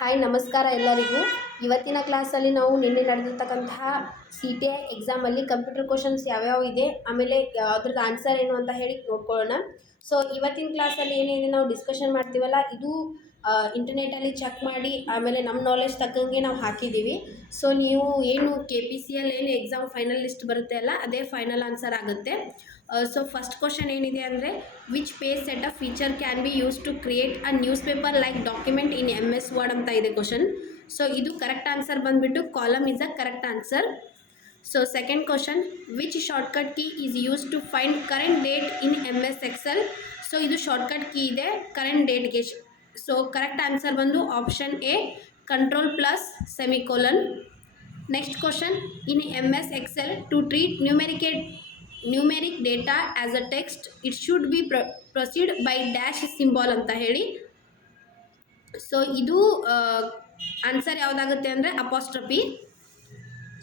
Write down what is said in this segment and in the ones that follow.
Hi ನಮಸ್ಕಾರ ಎಲ್ಲರಿಗೂ. ಇವತ್ತಿನ ಕ್ಲಾಸಲ್ಲಿ ನಾವು ನಿನ್ನೆ ನಡೆದಿರ್ತಕ್ಕಂತಹ CTI ಎಕ್ಸಾಮಲ್ಲಿ ಕಂಪ್ಯೂಟರ್ ಕ್ವಶನ್ಸ್ ಯಾವ್ಯಾವ ಇದೆ, ಆಮೇಲೆ ಅದ್ರದ್ದು ಆನ್ಸರ್ ಏನು ಅಂತ ಹೇಳಿ ನೋಡ್ಕೊಳ್ಳೋಣ. ಸೊ ಇವತ್ತಿನ ಕ್ಲಾಸಲ್ಲಿ ಏನಿದೆ ನಾವು ಡಿಸ್ಕಷನ್ ಮಾಡ್ತೀವಲ್ಲ, ಇದು ಇಂಟರ್ನೆಟಲ್ಲಿ ಚೆಕ್ ಮಾಡಿ ಆಮೇಲೆ ನಮ್ಮ ನಾಲೆಜ್ ತಕ್ಕಂಗೆ ನಾವು ಹಾಕಿದ್ದೀವಿ. ಸೊ ನೀವು ಏನು KPCL ಏನು ಎಕ್ಸಾಮ್ ಫೈನಲ್ ಲಿಸ್ಟ್ ಬರುತ್ತೆ ಅಲ್ಲ, ಅದೇ ಫೈನಲ್ ಆನ್ಸರ್ ಆಗುತ್ತೆ. ಸೊ ಫಸ್ಟ್ ಕ್ವಶನ್ ಏನಿದೆ ಅಂದರೆ, which page set of feature can be use to create a newspaper like document in MS word ಅಂತ ಇದೆ ಕ್ವಶನ್. ಸೊ ಇದು ಕರೆಕ್ಟ್ ಆನ್ಸರ್ ಬಂದುಬಿಟ್ಟು column is a correct answer. So second question, which shortcut key is use to find current date in MS Excel. So ಇದು shortcut key ಇದೆ current ಡೇಟ್ಗೆ. So correct answer ಬಂದು option A, Ctrl+semicolon. Next question, in MS Excel to treat numeric data as a text it should be proceed by dash symbol ಅಂತ ಹೇಳಿ. ಸೊ ಇದು answer ಯಾವುದಾಗುತ್ತೆ ಅಂದರೆ apostrophe.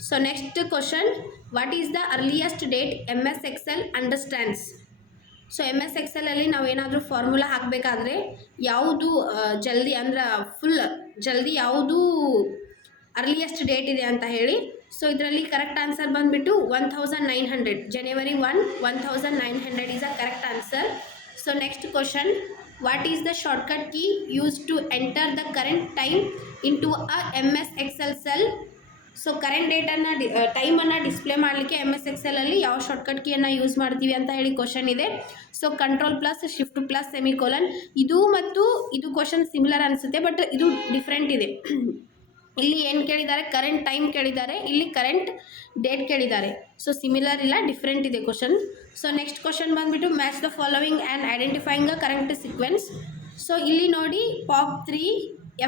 So next question, what is the earliest date MS Excel understands. So MS Excelಲ್ಲಿ ನಾವು ಏನಾದರೂ formula ಹಾಕಬೇಕಾದ್ರೆ ಯಾವುದು ಜಲ್ದಿ ಅಂದ್ರೆ ಫುಲ್ ಜಲ್ದಿ ಯಾವುದು ಅರ್ಲಿಯೆಸ್ಟ್ ಡೇಟ್ ಇದೆ ಅಂತ ಹೇಳಿ. ಸೊ ಇದರಲ್ಲಿ ಕರೆಕ್ಟ್ ಆನ್ಸರ್ ಬಂದುಬಿಟ್ಟು 1900, January 1, 1900 is a correct answer. So next question, what is the shortcut key use to enter the current time in to a MS Excel cell. So current ಡೇಟನ್ನು ಟೈಮನ್ನು display ಮಾಡಲಿಕ್ಕೆ MS Excelಲ್ಲಿ ಯಾವ shortcut ಕೀಯನ್ನು use ಮಾಡ್ತೀವಿ ಅಂತ ಹೇಳಿ question ಇದೆ. So Ctrl+Shift+semicolon. ಇದು ಮತ್ತು ಇದು ಕ್ವಶನ್ ಸಿಮಿಲರ್ ಅನಿಸುತ್ತೆ, ಬಟ್ ಇದು ಡಿಫ್ರೆಂಟ್ ಇದೆ. ಇಲ್ಲಿ ಏನು ಕೇಳಿದ್ದಾರೆ, ಕರೆಂಟ್ ಟೈಮ್ ಕೇಳಿದ್ದಾರೆ, ಇಲ್ಲಿ ಕರೆಂಟ್ ಡೇಟ್ ಕೇಳಿದ್ದಾರೆ. ಸೊ ಸಿಮಿಲರ್ ಇಲ್ಲ, ಡಿಫ್ರೆಂಟ್ ಇದೆ ಕ್ವಶನ್. ಸೊ ನೆಕ್ಸ್ಟ್ ಕ್ವಶನ್ ಬಂದುಬಿಟ್ಟು, match the following and identifying a current sequence. So ಇಲ್ಲಿ ನೋಡಿ POP3,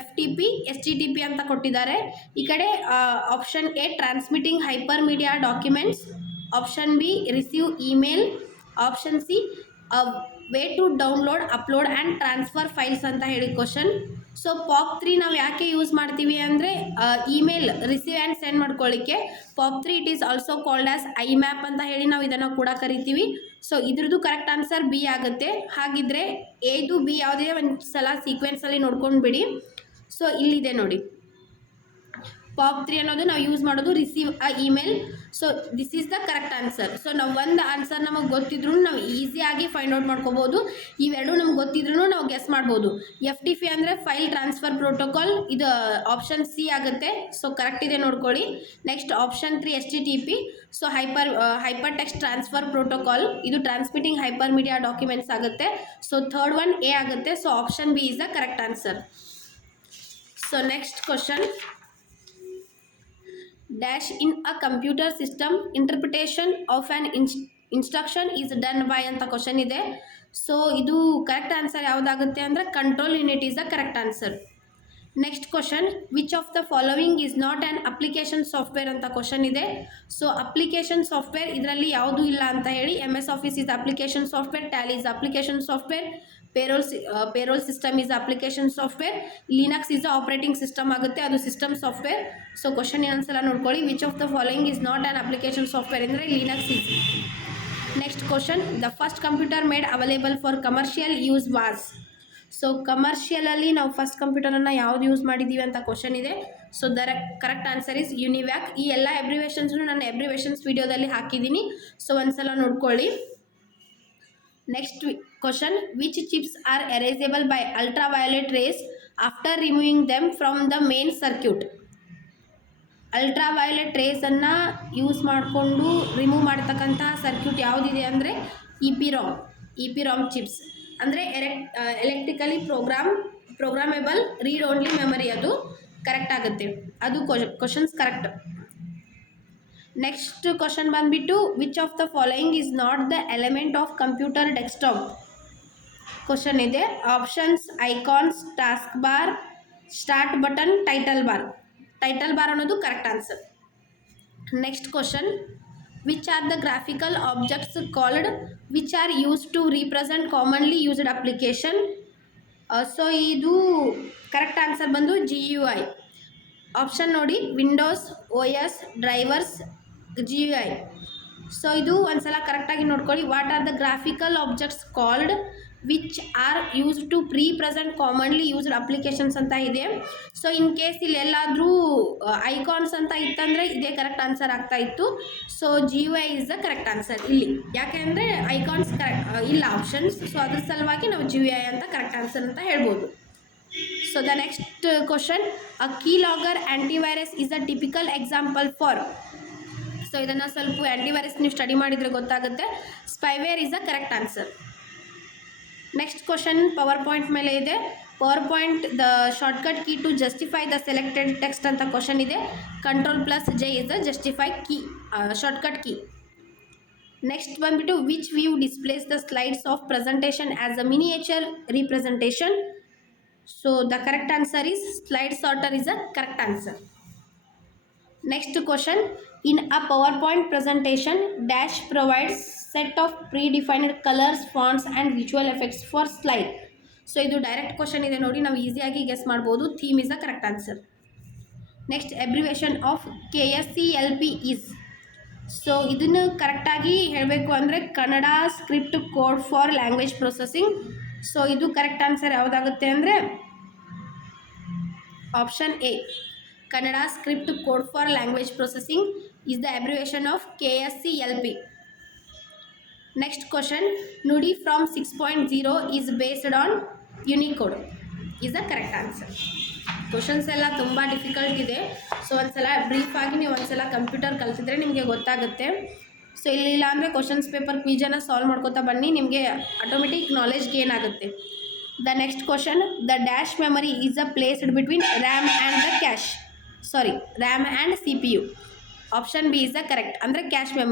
FTP, STTP ಅಂತ ಕೊಟ್ಟಿದ್ದಾರೆ. ಈ ಕಡೆ option A transmitting hypermedia documents, option B receive email, option C way to download, upload and transfer files ಅಂತ ಹೇಳಿ question. So POP3 ನಾವು ಯಾಕೆ ಯೂಸ್ ಮಾಡ್ತೀವಿ ಅಂದರೆ ಇಮೇಲ್ ರಿಸೀವ್ ಆ್ಯಂಡ್ ಸೆಂಡ್ ಮಾಡ್ಕೊಳ್ಳಿಕ್ಕೆ. POP3 it is also called as IMAP ಅಂತ ಹೇಳಿ ನಾವು ಇದನ್ನು ಕೂಡ ಕರಿತೀವಿ. ಸೊ ಇದ್ರದ್ದು ಕರೆಕ್ಟ್ ಆನ್ಸರ್ ಬಿ ಆಗುತ್ತೆ. ಹಾಗಿದ್ರೆ ಎದು ಬಿ ಯಾವುದಿದೆ ಒಂದು ಸಲ ಸೀಕ್ವೆನ್ಸಲ್ಲಿ ನೋಡ್ಕೊಂಡು ಬಿಡಿ. ಸೊ ಇಲ್ಲಿದೆ ನೋಡಿ, POP3 ಅನ್ನೋದು ನಾವು ಯೂಸ್ ಮಾಡೋದು receive a email. So this is the correct answer. So ನಾವು ಒಂದು ಆನ್ಸರ್ ನಮಗೆ ಗೊತ್ತಿದ್ರು ನಾವು ಈಸಿಯಾಗಿ ಫೈಂಡ್ ಔಟ್ ಮಾಡ್ಕೋಬೋದು. ಇವೆರಡು ನಮ್ಗೆ ಗೊತ್ತಿದ್ರೂ ನಾವು ಗೆಸ್ ಮಾಡ್ಬೋದು. FTP ಅಂದರೆ ಫೈಲ್ ಟ್ರಾನ್ಸ್ಫರ್ ಪ್ರೋಟೋಕಾಲ್, ಇದು ಆಪ್ಷನ್ ಸಿ ಆಗುತ್ತೆ. ಸೊ ಕರೆಕ್ಟ್ ಇದೆ ನೋಡ್ಕೊಳ್ಳಿ. Next option 3 STTP. So hypertext transfer protocol, ಇದು ಟ್ರಾನ್ಸ್ಮಿಟಿಂಗ್ ಹೈಪರ್ ಮೀಡಿಯಾ ಡಾಕ್ಯುಮೆಂಟ್ಸ್ ಆಗುತ್ತೆ. ಸೊ ಥರ್ಡ್ ಒನ್ ಎ ಆಗುತ್ತೆ. So option B is the correct answer. So next question, dash in a computer system interpretation of an instruction is done by ಅಂತ question ಇದೆ. So ಇದು correct answer ಯಾವುದಾಗುತ್ತೆ ಅಂದರೆ control unit is the correct answer. Next question, which of the following is not an application software ಅಂತ question ಇದೆ. So application software ಇದರಲ್ಲಿ ಯಾವುದೂ ಇಲ್ಲ ಅಂತ ಹೇಳಿ. MS Office is application software, Tally is application software, payroll system is application software, Linux is operating system ಆಗುತ್ತೆ, ಅದು system software. So question ಏನೊಂದ್ಸಲ ನೋಡ್ಕೊಳ್ಳಿ, which of the following is not an application software ಅಂದರೆ Linux is. Next question, the first computer made available for commercial use was. So ಕಮರ್ಷಿಯಲಲ್ಲಿ ನಾವು first ಕಂಪ್ಯೂಟರನ್ನು ಯಾವ್ದು use ಮಾಡಿದ್ದೀವಿ ಅಂತ ಕ್ವಶನ್ ಇದೆ. So correct answer is UNIVAC. ಈ ಎಲ್ಲ ಎಬ್ರಿವೇಷನ್ಸ್ನು ನಾನು ಎಬ್ರಿವೇಷನ್ಸ್ ವಿಡಿಯೋದಲ್ಲಿ ಹಾಕಿದ್ದೀನಿ. ಸೊ ಒಂದ್ಸಲ ನೋಡ್ಕೊಳ್ಳಿ. Next question, which chips are erasable by ultraviolet rays after removing them from the main circuit. Ultraviolet ರೇಸನ್ನು ಯೂಸ್ ಮಾಡಿಕೊಂಡು ರಿಮೂವ್ ಮಾಡ್ತಕ್ಕಂತಹ ಸರ್ಕ್ಯೂಟ್ ಯಾವುದಿದೆ ಅಂದರೆ EPROM ಚಿಪ್ಸ್ ಅಂದರೆ electrically programmable read only memory, ಅದು ಕರೆಕ್ಟ್ ಆಗುತ್ತೆ. ಅದು ಕ್ವಶನ್ಸ್ ಕರೆಕ್ಟ್. ನೆಕ್ಸ್ಟ್ ಕ್ವಶನ್ ಬಂದುಬಿಟ್ಟು, which of the following is not the element of computer desktop question ಇದೆ. Options icons, task bar, start button, title bar ಅನ್ನೋದು correct answer. Next question, which are the graphical objects called which are use to represent commonly used application. So ಇದು correct answer ಬಂದು GUI. Option ನೋಡಿ, Windows, OS, drivers, GUI. So ಇದು ಒಂದ್ಸಲ ಕರೆಕ್ಟಾಗಿ ನೋಡ್ಕೊಳ್ಳಿ. What are the graphical objects called which are used to present commonly used applications ಅಂತ ಇದೆ. So in case ಇಲ್ಲಿ ಎಲ್ಲಾದರೂ ಐಕಾನ್ಸ್ ಅಂತ ಇತ್ತಂದರೆ ಇದೇ ಕರೆಕ್ಟ್ ಆನ್ಸರ್ ಆಗ್ತಾ ಇತ್ತು. So GUI is the correct answer ಇಲ್ಲಿ. ಯಾಕೆಂದರೆ ಐಕಾನ್ಸ್ ಕರೆಕ್ಟ್ ಇಲ್ಲ ಆಪ್ಷನ್ಸ್, ಸೊ ಅದ್ರ ಸಲುವಾಗಿ ನಾವು GUI ಅಂತ ಕರೆಕ್ಟ್ ಆನ್ಸರ್ ಅಂತ ಹೇಳ್ಬೋದು. So the next question, a keylogger antivirus is a typical example for. So ಇದನ್ನು ಸ್ವಲ್ಪ ಆ್ಯಂಟಿವೈರಸ್ ನೀವು ಸ್ಟಡಿ ಮಾಡಿದರೆ ಗೊತ್ತಾಗುತ್ತೆ. Spyware is the correct answer. Next question power point ಮೇಲೆ ಇದೆ. Power point the shortcut key to justify the selected text ಅಂತ question ಇದೆ. Ctrl+J is the justify key, shortcut key. Next ಬಂದ್ಬಿಟ್ಟು which view displays the slides of presentation as a miniature representation. So the correct answer is slide sorter is the correct answer. Next question, in a PowerPoint presentation, Dash provides set of predefined colors, fonts and visual effects for slide. So ಇದು direct question ಇದೆ ನೋಡಿ, ನಾವು ಈಸಿಯಾಗಿ guess ಮಾಡ್ಬೋದು. Theme is the correct answer. Next abbreviation of KSCLP is. So ಇದನ್ನು ಕರೆಕ್ಟಾಗಿ ಹೇಳಬೇಕು ಅಂದರೆ Kannada script code for language processing. So ಇದು ಕರೆಕ್ಟ್ ಆನ್ಸರ್ ಯಾವುದಾಗುತ್ತೆ ಅಂದರೆ option A, Kannada script code for language processing is the abbreviation of KSCLP. Next question, Nudi from 6.0 is based on Unicode is the correct answer. Questions ಎಲ್ಲ ತುಂಬ difficult ಇದೆ. So ಒಂದ್ಸಲ ಬ್ರೀಫಾಗಿ ನೀವು ಒಂದ್ಸಲ computer ಕಲಿತಿದ್ರೆ ನಿಮಗೆ ಗೊತ್ತಾಗುತ್ತೆ. ಸೊ ಇಲ್ಲ ಅಂದರೆ ಕ್ವಶನ್ಸ್ ಪೇಪರ್ ಕ್ವಿಜನ್ನು ಸಾಲ್ವ್ ಮಾಡ್ಕೋತಾ ಬನ್ನಿ, ನಿಮಗೆ ಆಟೋಮೆಟಿಕ್ ನಾಲೆಜ್ ಗೇನ್ ಆಗುತ್ತೆ. The next question, the dash memory is a placed between RAM and the RAM and CPU. Option B is the correct, ಅಂದರೆ ಕ್ಯಾಶ್ ಮೆಮರಿ.